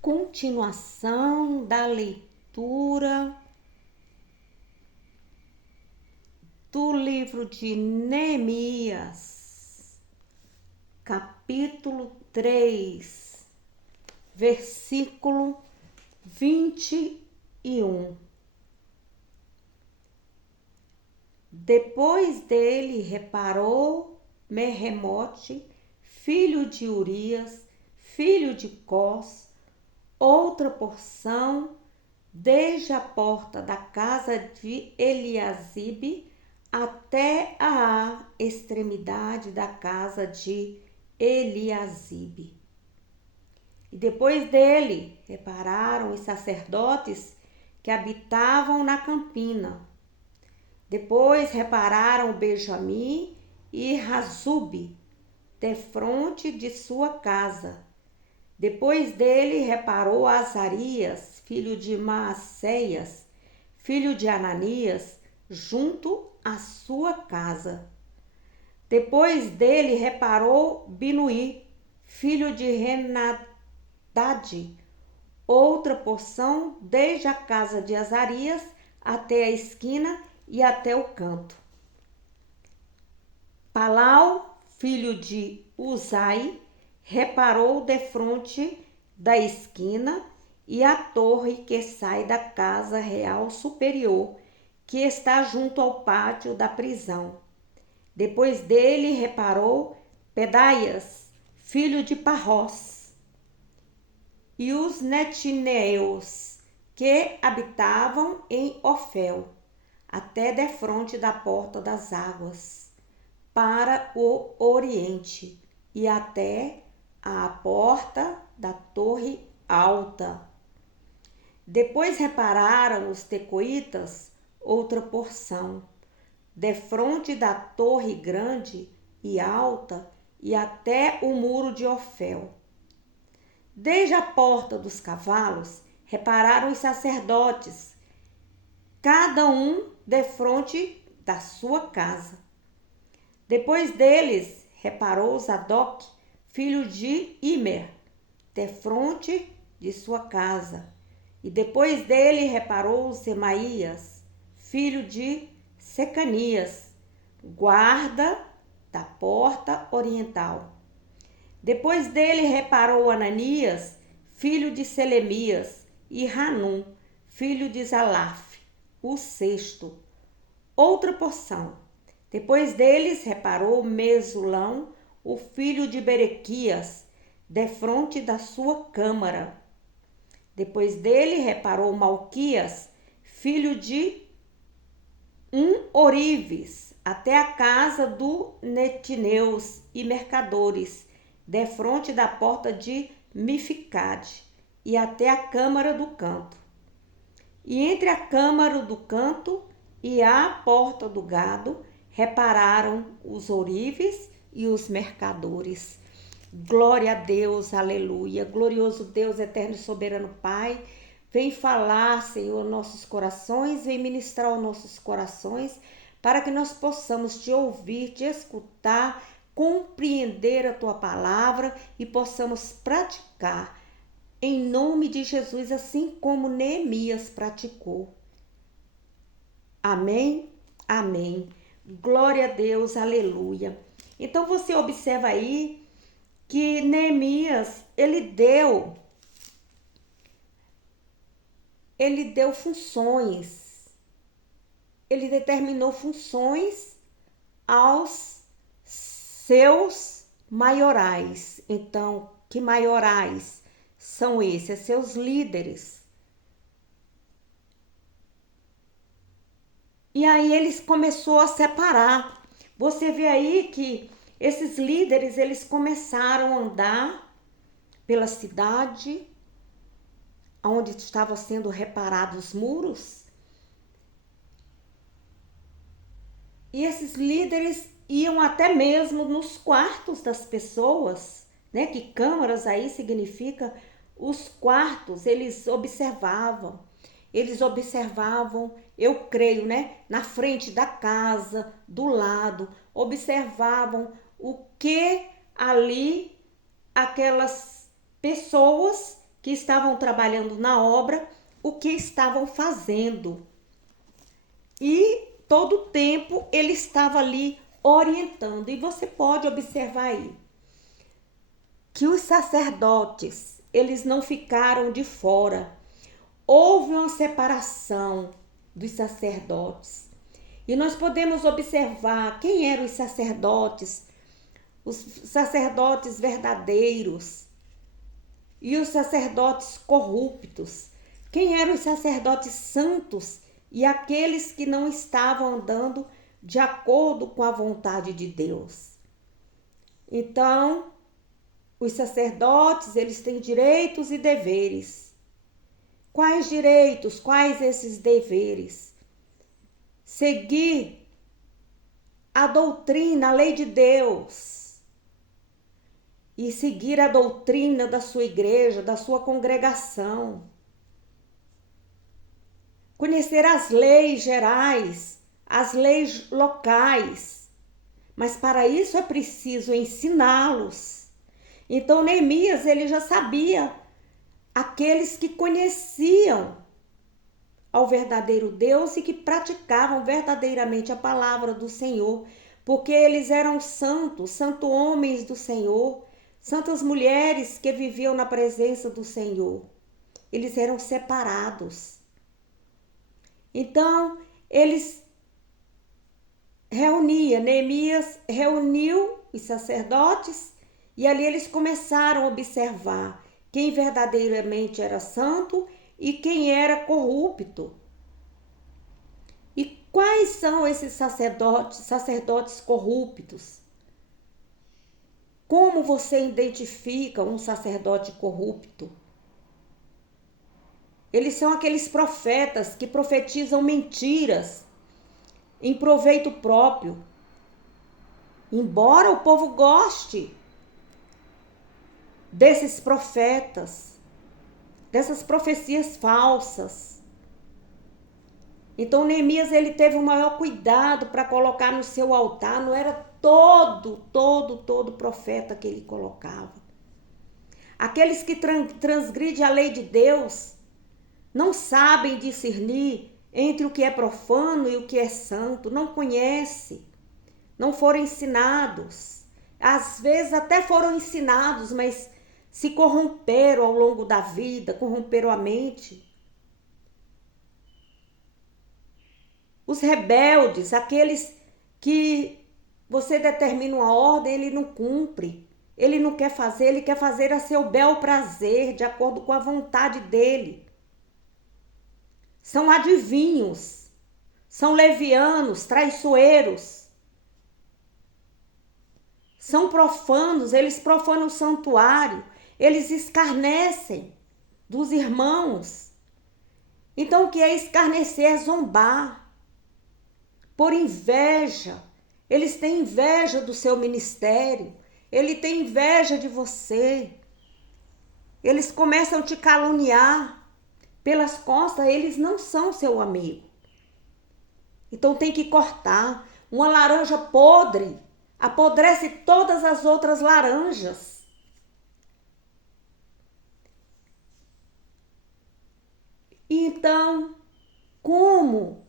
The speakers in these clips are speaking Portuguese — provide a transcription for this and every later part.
Continuação da leitura do livro de Neemias, capítulo 3, versículo 21. Depois dele reparou Meremote, filho de Urias, filho de Cós, outra porção, desde a porta da casa de Eliasibe até a extremidade da casa de Eliasibe. E depois dele repararam os sacerdotes que habitavam na campina. Depois repararam Benjamim e Razube, defronte de sua casa. Depois dele reparou Azarias, filho de Maacéias, filho de Ananias, junto à sua casa. Depois dele reparou Binuí, filho de Henadade, outra porção desde a casa de Azarias até a esquina e até o canto. Palau, filho de Uzai, reparou defronte da esquina e a torre que sai da casa real superior, que está junto ao pátio da prisão. Depois dele reparou Pedaias, filho de Parrós, e os netineus que habitavam em Ofel, até defronte da porta das águas, para o oriente, e até à porta da torre alta. Depois repararam os tecoitas outra porção, defronte da torre grande e alta e até o muro de Ofel. Desde a porta dos cavalos repararam os sacerdotes, cada um defronte da sua casa. Depois deles reparou Zadok, filho de Imer, defronte de sua casa. E depois dele reparou Semaías, filho de Secanias, guarda da porta oriental. Depois dele reparou Ananias, filho de Selemias, e Hanum, filho de Zalaf, o sexto, outra porção. Depois deles reparou Mesulão, o filho de Berequias, defronte da sua câmara. Depois dele reparou Malquias, filho de Orives, até a casa do netineus e mercadores, defronte da porta de Mificade, e até a câmara do canto. E entre a câmara do canto e a porta do gado repararam os orives e os mercadores. Glória a Deus, aleluia. Glorioso Deus, eterno e soberano Pai, vem falar, Senhor, nossos corações, vem ministrar aos nossos corações, para que nós possamos te ouvir, te escutar, compreender a tua palavra e possamos praticar, em nome de Jesus, assim como Neemias praticou. Amém? Amém. Glória a Deus, aleluia. Então você observa aí que Neemias, ele deu funções, ele determinou funções aos seus maiorais. Então, que maiorais são esses? Seus líderes. E aí eles começou a separar. Você vê aí que esses líderes, eles começaram a andar pela cidade, onde estavam sendo reparados os muros. E esses líderes iam até mesmo nos quartos das pessoas, né? Que câmaras aí significa os quartos. Eles observavam, eu creio, né? Na frente da casa, do lado, observavam o que ali aquelas pessoas que que estavam trabalhando na obra o que estavam fazendo. E todo o tempo ele estava ali orientando. E você pode observar aí que os sacerdotes, eles não ficaram de fora. Houve uma separação dos sacerdotes. E nós podemos observar quem eram os sacerdotes verdadeiros e os sacerdotes corruptos. Quem eram os sacerdotes santos e aqueles que não estavam andando de acordo com a vontade de Deus. Então, os sacerdotes, eles têm direitos e deveres. Quais direitos? Quais esses deveres? Seguir a doutrina, a lei de Deus. E seguir a doutrina da sua igreja, da sua congregação. Conhecer as leis gerais, as leis locais. Mas para isso é preciso ensiná-los. Então Neemias, ele já sabia aqueles que conheciam ao verdadeiro Deus e que praticavam verdadeiramente a palavra do Senhor, porque eles eram santos, santos homens do Senhor, santas mulheres que viviam na presença do Senhor. Eles eram separados. Então, Neemias reuniu os sacerdotes e ali eles começaram a observar quem verdadeiramente era santo e quem era corrupto. E quais são esses sacerdotes corruptos? Como você identifica um sacerdote corrupto? Eles são aqueles profetas que profetizam mentiras em proveito próprio. Embora o povo goste desses profetas, dessas profecias falsas. Então Neemias, ele teve o maior cuidado para colocar no seu altar, não era todo profeta que ele colocava. Aqueles que transgridem a lei de Deus não sabem discernir entre o que é profano e o que é santo, não conhecem, não foram ensinados. Às vezes até foram ensinados, mas se corromperam ao longo da vida, corromperam a mente. Os rebeldes, aqueles que você determina uma ordem, ele não cumpre. Ele não quer fazer, ele quer fazer a seu bel prazer, de acordo com a vontade dele. São adivinhos, são levianos, traiçoeiros. São profanos, eles profanam o santuário, eles escarnecem dos irmãos. Então o que é escarnecer? É zombar, por inveja. Eles têm inveja do seu ministério, ele tem inveja de você. Eles começam a te caluniar pelas costas, eles não são seu amigo. Então tem que cortar. Uma laranja podre apodrece todas as outras laranjas. Então, como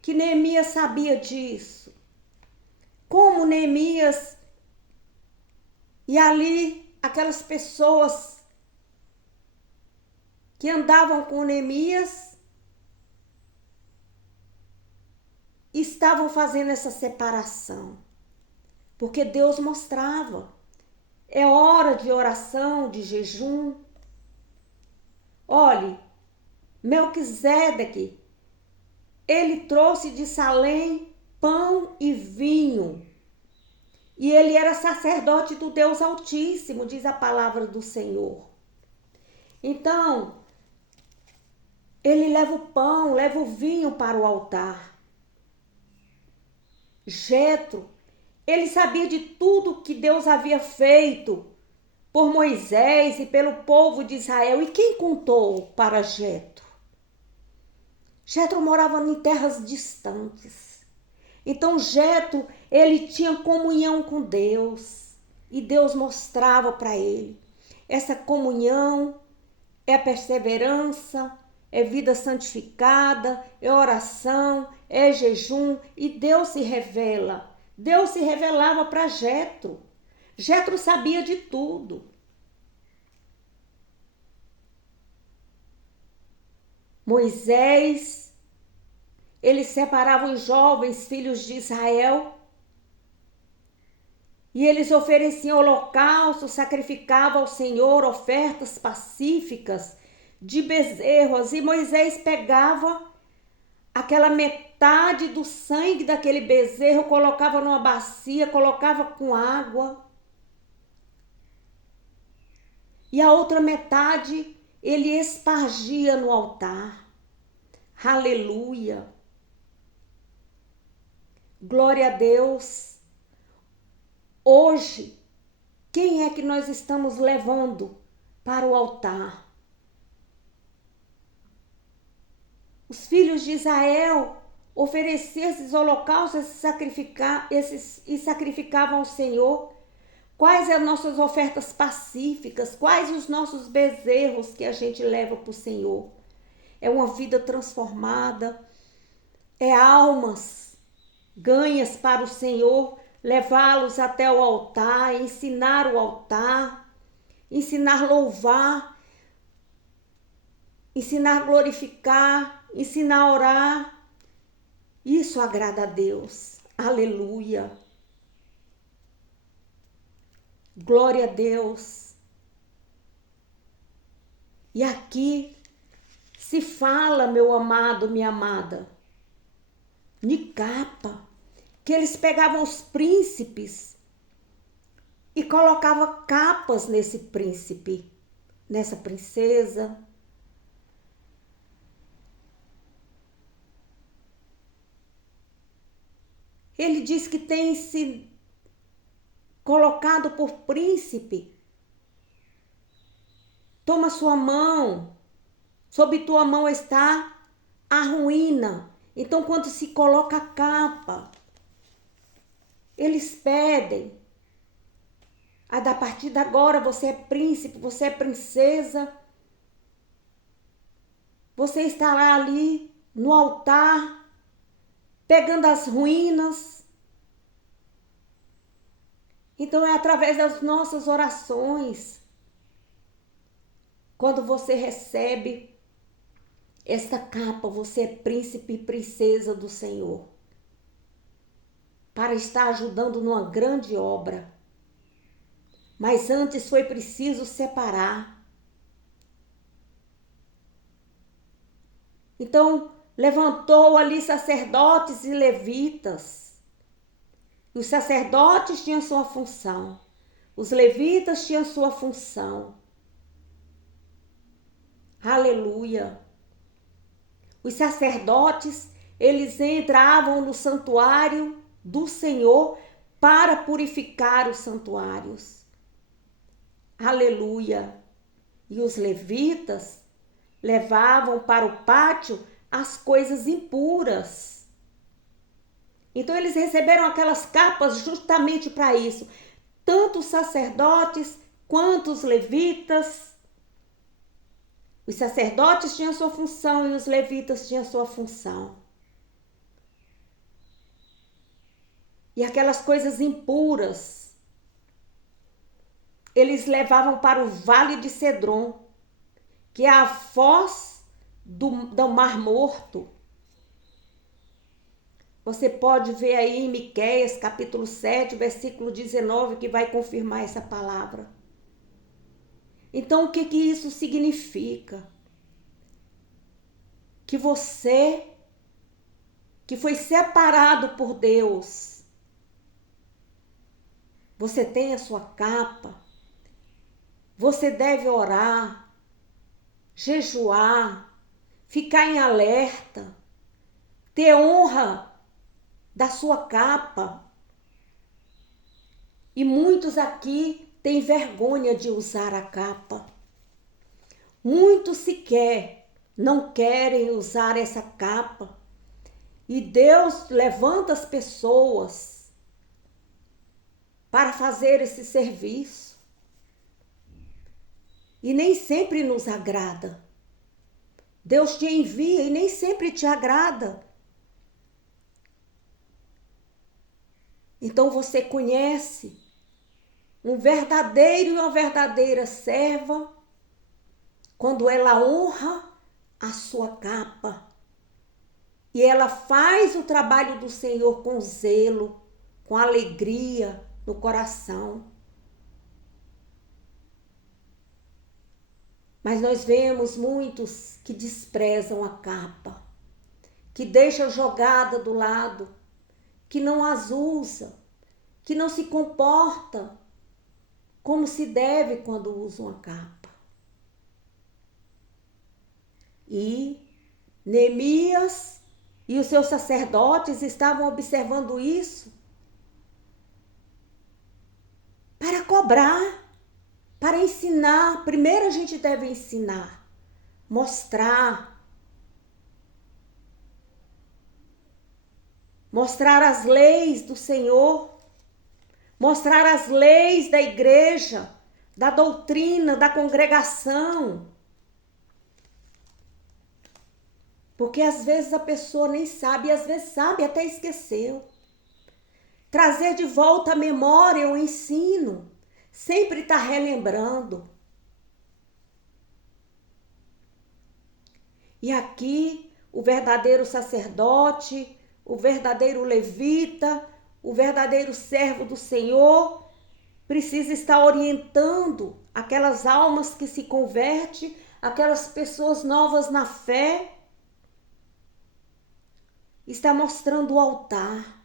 que Neemias sabia disso? Como Neemias e ali aquelas pessoas que andavam com Neemias estavam fazendo essa separação? Porque Deus mostrava. É hora de oração, de jejum. Olhe, Melquisedeque, ele trouxe de Salém pão e vinho. E ele era sacerdote do Deus Altíssimo, diz a palavra do Senhor. Então, ele leva o pão, leva o vinho para o altar. Jetro, ele sabia de tudo que Deus havia feito por Moisés e pelo povo de Israel. E quem contou para Jetro? Jetro morava em terras distantes. Então Jetro, ele tinha comunhão com Deus. E Deus mostrava para ele essa comunhão é perseverança, é vida santificada, é oração, é jejum, e Deus se revela. Deus se revelava para Jetro. Jetro sabia de tudo. Moisés, ele separava os jovens filhos de Israel e eles ofereciam holocausto, sacrificavam ao Senhor ofertas pacíficas de bezerros, e Moisés pegava aquela metade do sangue daquele bezerro, colocava numa bacia, colocava com água, e a outra metade ele espargia no altar. Aleluia! Glória a Deus! Hoje, quem é que nós estamos levando para o altar? Os filhos de Israel ofereciam esses holocaustos e sacrificavam ao Senhor. Quais as nossas ofertas pacíficas? Quais os nossos bezerros que a gente leva para o Senhor? É uma vida transformada, é almas ganhas para o Senhor, levá-los até o altar, ensinar o altar, ensinar a louvar, ensinar a glorificar, ensinar a orar. Isso agrada a Deus. Aleluia. Glória a Deus. E aqui se fala, meu amado, minha amada, de capa, que eles pegavam os príncipes e colocavam capas nesse príncipe, nessa princesa. Ele diz que tem se colocado por príncipe. Toma sua mão, sob tua mão está a ruína. Então, quando se coloca a capa, eles pedem. A partir de agora você é príncipe, você é princesa. Você estará ali no altar, pegando as ruínas. Então é através das nossas orações. Quando você recebe esta capa, você é príncipe e princesa do Senhor, para estar ajudando numa grande obra. Mas antes foi preciso separar. Então, levantou ali sacerdotes e levitas. Os sacerdotes tinham sua função. Os levitas tinham sua função. Aleluia! Os sacerdotes, eles entravam no santuário do Senhor para purificar os santuários. Aleluia! E os levitas levavam para o pátio as coisas impuras. Então eles receberam aquelas capas justamente para isso. Tanto os sacerdotes quanto os levitas. Os sacerdotes tinham sua função e os levitas tinham sua função. E aquelas coisas impuras, eles levavam para o Vale de Cedron, que é a foz do Mar Morto. Você pode ver aí em Miqueias, capítulo 7, versículo 19, que vai confirmar essa palavra. Então, o que isso significa? Que você, que foi separado por Deus, você tem a sua capa, você deve orar, jejuar, ficar em alerta, ter honra da sua capa. E muitos aqui têm vergonha de usar a capa. Muitos sequer não querem usar essa capa. E Deus levanta as pessoas para fazer esse serviço. e nem sempre nos agrada. Deus te envia e nem sempre te agrada. Então você conhece um verdadeiro e uma verdadeira serva quando ela honra a sua capa e ela faz o trabalho do Senhor com zelo, com alegria no coração. Mas nós vemos muitos que desprezam a capa, que deixam jogada do lado, que não as usa, que não se comporta como se deve quando usam a capa. E Neemias e os seus sacerdotes estavam observando isso para cobrar, para ensinar. Primeiro a gente deve ensinar, mostrar as leis do Senhor, mostrar as leis da igreja, da doutrina, da congregação. Porque às vezes a pessoa nem sabe, e às vezes sabe, até esqueceu. Trazer de volta à memória o ensino, sempre está relembrando. E aqui o verdadeiro sacerdote, o verdadeiro levita, o verdadeiro servo do Senhor precisa estar orientando aquelas almas que se convertem, aquelas pessoas novas na fé. Está mostrando o altar,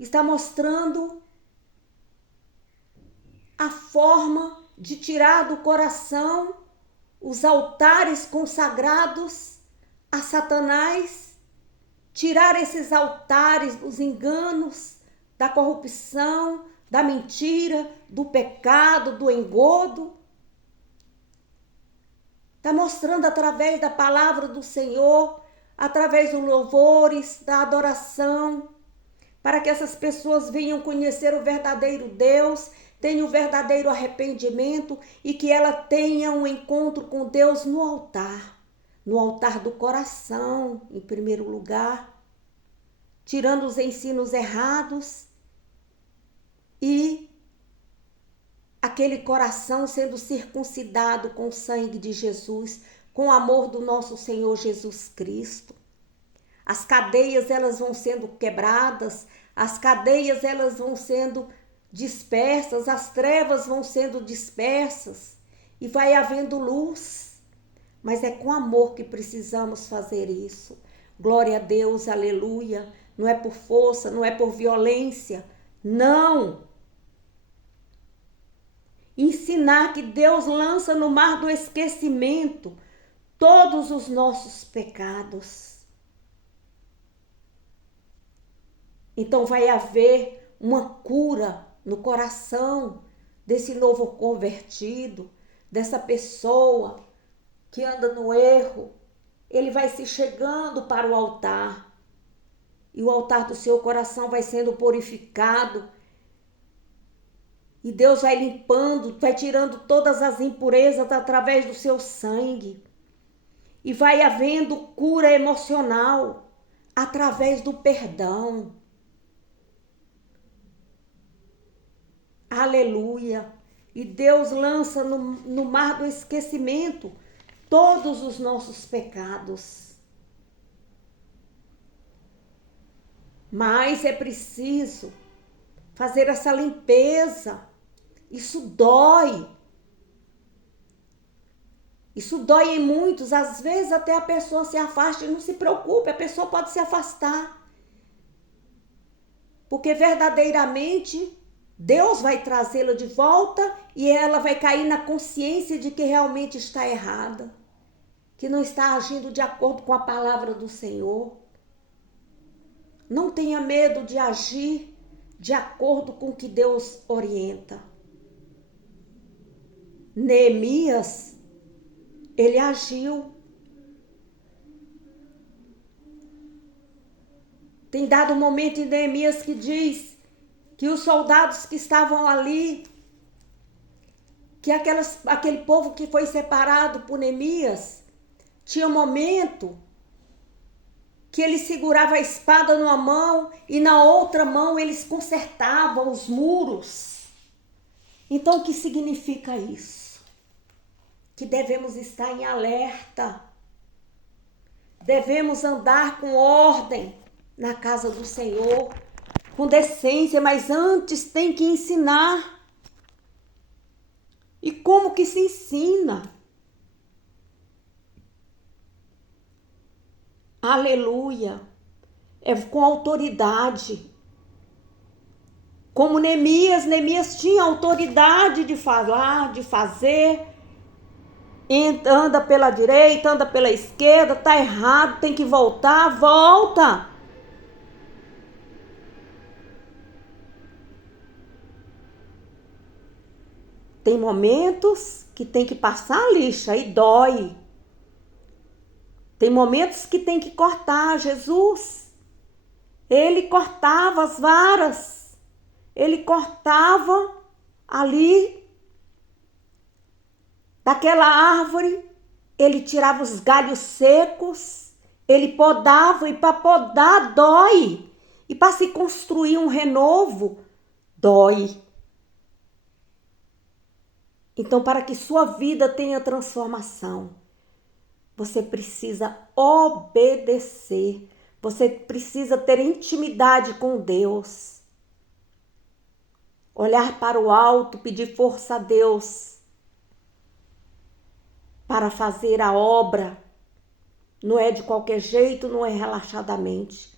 está mostrando a forma de tirar do coração os altares consagrados a Satanás, tirar esses altares dos enganos, da corrupção, da mentira, do pecado, do engodo. Está mostrando através da palavra do Senhor, através dos louvores, da adoração, para que essas pessoas venham conhecer o verdadeiro Deus, tenham o verdadeiro arrependimento e que ela tenha um encontro com Deus no altar do coração, em primeiro lugar, tirando os ensinos errados e aquele coração sendo circuncidado com o sangue de Jesus, com o amor do nosso Senhor Jesus Cristo. As cadeias elas vão sendo quebradas, as cadeias elas vão sendo dispersas, as trevas vão sendo dispersas e vai havendo luz. Mas é com amor que precisamos fazer isso. Glória a Deus, aleluia. Não é por força, não é por violência, não. Ensinar que Deus lança no mar do esquecimento todos os nossos pecados. Então vai haver uma cura no coração desse novo convertido, dessa pessoa que anda no erro. Ele vai se chegando para o altar e o altar do seu coração vai sendo purificado e Deus vai limpando, vai tirando todas as impurezas através do seu sangue e vai havendo cura emocional através do perdão. Aleluia! E Deus lança no mar do esquecimento todos os nossos pecados. Mas é preciso fazer essa limpeza. Isso dói. Isso dói em muitos. Às vezes até a pessoa se afasta e não se preocupe, a pessoa pode se afastar. Porque verdadeiramente Deus vai trazê-la de volta e ela vai cair na consciência de que realmente está errada, que não está agindo de acordo com a palavra do Senhor. Não tenha medo de agir de acordo com o que Deus orienta. Neemias, ele agiu. Tem dado um momento em Neemias que diz que os soldados que estavam ali, que aquele povo que foi separado por Neemias, tinha um momento que ele segurava a espada numa mão e na outra mão eles consertavam os muros. Então, o que significa isso? Que devemos estar em alerta. Devemos andar com ordem na casa do Senhor, com decência, mas antes tem que ensinar. E como que se ensina? Aleluia! É com autoridade. Como Neemias tinha autoridade de falar, de fazer. Anda pela direita, anda pela esquerda, tá errado, tem que voltar, volta. Tem momentos que tem que passar a lixa e dói. Tem momentos que tem que cortar. Jesus, ele cortava as varas. Ele cortava ali daquela árvore. Ele tirava os galhos secos. Ele podava, e para podar dói. E para se construir um renovo, dói. Então, para que sua vida tenha transformação, você precisa obedecer. Você precisa ter intimidade com Deus. Olhar para o alto, pedir força a Deus para fazer a obra. Não é de qualquer jeito, não é relaxadamente.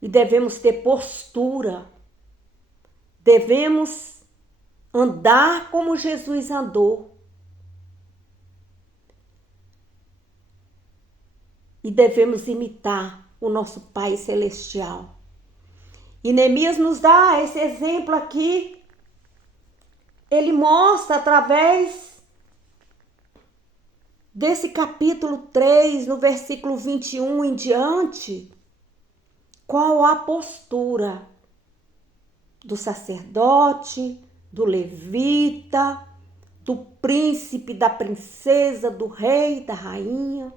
E devemos ter postura. Devemos andar como Jesus andou. E devemos imitar o nosso Pai Celestial. E Neemias nos dá esse exemplo aqui. Ele mostra através desse capítulo 3, no versículo 21 em diante, qual a postura do sacerdote, do levita, do príncipe, da princesa, do rei, da rainha,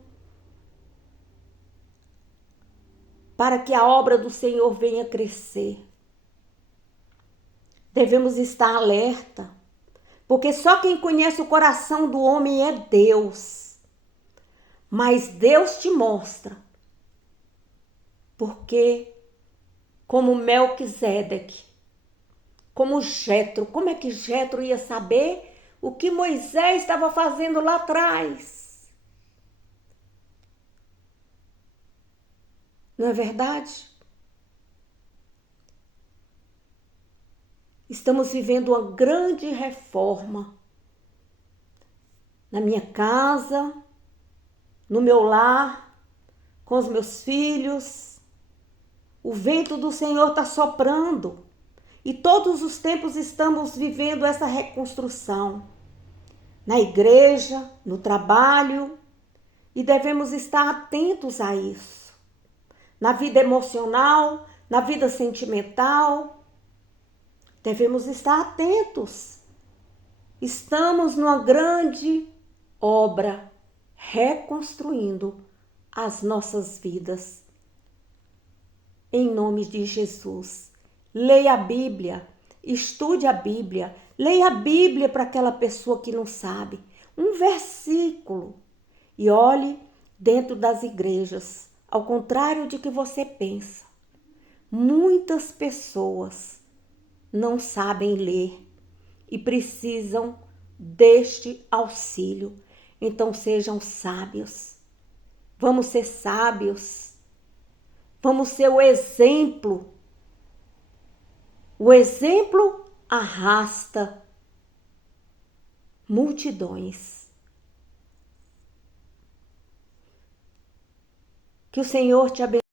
para que a obra do Senhor venha crescer. Devemos estar alerta, porque só quem conhece o coração do homem é Deus. Mas Deus te mostra, porque como Melquisedeque, como Jetro, como é que Jetro ia saber o que Moisés estava fazendo lá atrás? Não é verdade? Estamos vivendo uma grande reforma na minha casa, no meu lar, com os meus filhos. O vento do Senhor está soprando e todos os tempos estamos vivendo essa reconstrução. Na igreja, no trabalho, e devemos estar atentos a isso. Na vida emocional, na vida sentimental, devemos estar atentos. Estamos numa grande obra, reconstruindo as nossas vidas. Em nome de Jesus, leia a Bíblia, estude a Bíblia, leia a Bíblia para aquela pessoa que não sabe, um versículo, e olhe dentro das igrejas, ao contrário de que você pensa. Muitas pessoas não sabem ler e precisam deste auxílio. Então sejam sábios. Vamos ser sábios. Vamos ser o exemplo. O exemplo arrasta multidões. Que o Senhor te abençoe.